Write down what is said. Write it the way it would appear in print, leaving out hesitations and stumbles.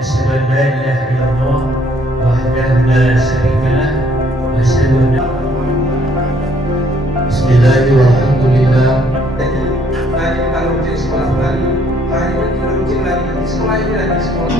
أشهد أن لا إله إلا الله وحده لا شريك له وأشهد أن بسم الله والحمد لله. Jadi tadi kita launching sekolah baru, hari ini launching lagi sekolah ini lagi sekolah.